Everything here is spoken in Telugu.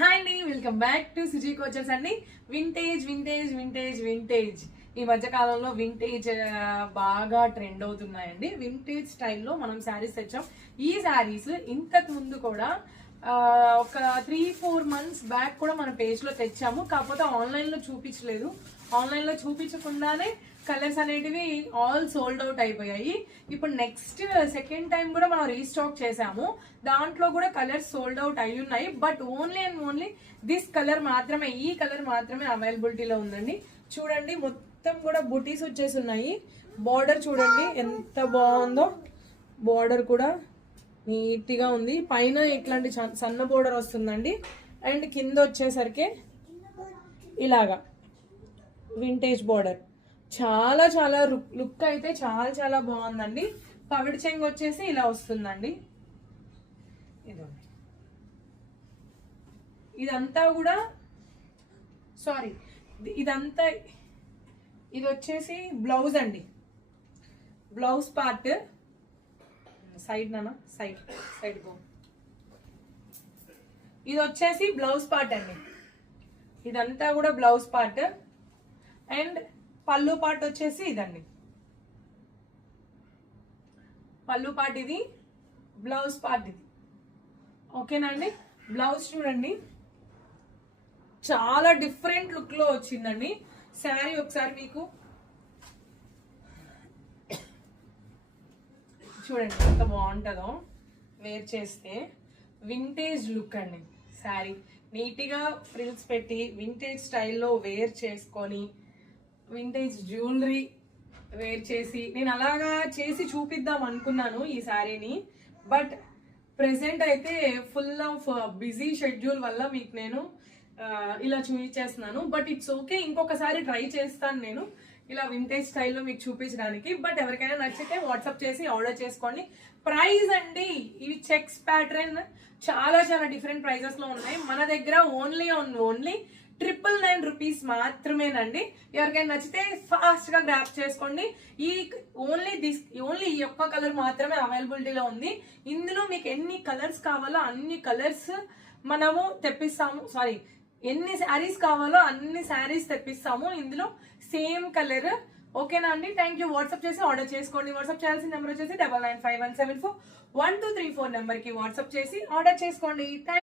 హాయ్ అండి, welcome back to Suji coaches అండి. వింటేజ్ వింటేజ్ వింటేజ్ వింటేజ్ ఈ మధ్య కాలంలో వింటేజ్ బాగా ట్రెండ్ అవుతున్నాయండి. వింటేజ్ స్టైల్లో మనం శారీస్ తెచ్చాం. ఈ శారీస్ ఇంతకు ముందు కూడా ఒక 3-4 months బ్యాక్ కూడా మన పేజ్ లో తెచ్చాము. కాకపోతే ఆన్లైన్ లో చూపించలేదు. ఆన్లైన్ లో చూపించకుండానే కలర్స్ అనేటివి ఆల్ సోల్డ్ అవుట్ అయిపోయాయి. ఇప్పుడు నెక్స్ట్ సెకండ్ టైం కూడా మనం రీస్టాక్ చేసాము. దాంట్లో కూడా కలర్స్ సోల్డ్ అవుట్ అయి ఉన్నాయి. But only and only this colour మాత్రమే, ఈ కలర్ మాత్రమే అవైలబిలిటీలో ఉందండి. చూడండి, మొత్తం కూడా బుటీస్ వచ్చేసి ఉన్నాయి. బార్డర్ చూడండి ఎంత బాగుందో. బార్డర్ కూడా నీట్గా ఉంది. పైన ఇట్లాంటి సన్న బోర్డర్ వస్తుందండి. అండ్ కింద వచ్చేసరికి ఇలాగా వింటేజ్ బోర్డర్. చాలా చాలా లుక్ అయితే చాలా చాలా బాగుందండి. పవిడి చెంగు వచ్చేసి ఇలా వస్తుందండి. ఇదంతా కూడా సారీ ఇదంతా ఇది వచ్చేసి బ్లౌజ్ అండి. బ్లౌజ్ పార్ట్ సైడ్ నానా సైడ్ గో. ఇది వచ్చేసి బ్లౌజ్ పార్ట్ అండి. ఇదంతా కూడా బ్లౌజ్ పార్ట్. అండ్ పళ్ళు పార్ట్ వచ్చేసి ఇదండి. పళ్ళు పార్ట్ ఇది, బ్లౌజ్ పార్ట్ ఇది. ఓకేనండి. బ్లౌజ్ చూడండి చాలా డిఫరెంట్ లుక్ లో వచ్చిందండి. శారీ ఒకసారి మీకు చూడండి ఎంత బాగుంటుందో వేర్ చేస్తే. వింటేజ్ లుక్ అండి. శారీ నీట్గా ఫ్రిల్స్ పెట్టి వింటేజ్ స్టైల్లో వేర్ చేసుకొని వింటేజ్ జ్యువెలరీ వేర్ చేసి నేను అలాగా చేసి చూపిద్దాం అనుకున్నాను ఈ శారీని. బట్ ప్రెసెంట్ అయితే ఫుల్ ఆఫ్ బిజీ షెడ్యూల్ వల్ల మీకు నేను ఇలా చూపించేస్తున్నాను. బట్ ఇట్స్ ఓకే, ఇంకొకసారి ట్రై చేస్తాను నేను ఇలా వింటేజ్ స్టైల్లో మీకు చూపించడానికి. బట్ ఎవరికైనా నచ్చితే వాట్సాప్ చేసి ఆర్డర్ చేసుకోండి. ప్రైస్ అండి, ఇవి చెక్స్ ప్యాటర్న్ చాలా చాలా డిఫరెంట్ ప్రైజెస్ లో ఉన్నాయి. మన దగ్గర ఓన్లీ 999 రూపీస్ మాత్రమేనండి. ఎవరికైనా నచ్చితే ఫాస్ట్ గా గ్రాప్ చేసుకోండి. ఓన్లీ ఈ ఒక్క కలర్ మాత్రమే అవైలబిలిటీలో ఉంది. ఇందులో మీకు ఎన్ని కలర్స్ కావాలో అన్ని కలర్స్ మనము తెప్పిస్తాము. సారీ, ఎన్ని శారీస్ కావాలో అన్ని శారీస్ తెప్పిస్తాము ఇందులో సేమ్ కలర్. ఓకేనా అండి. Thank you. వాట్సాప్ చేసి ఆర్డర్ చేసుకోండి. వాట్సాప్ చేయాల్సిన నెంబర్ వచ్చేసి 9951741234 నెంబర్ కి వాట్సాప్ చేసి ఆర్డర్ చేసుకోండి.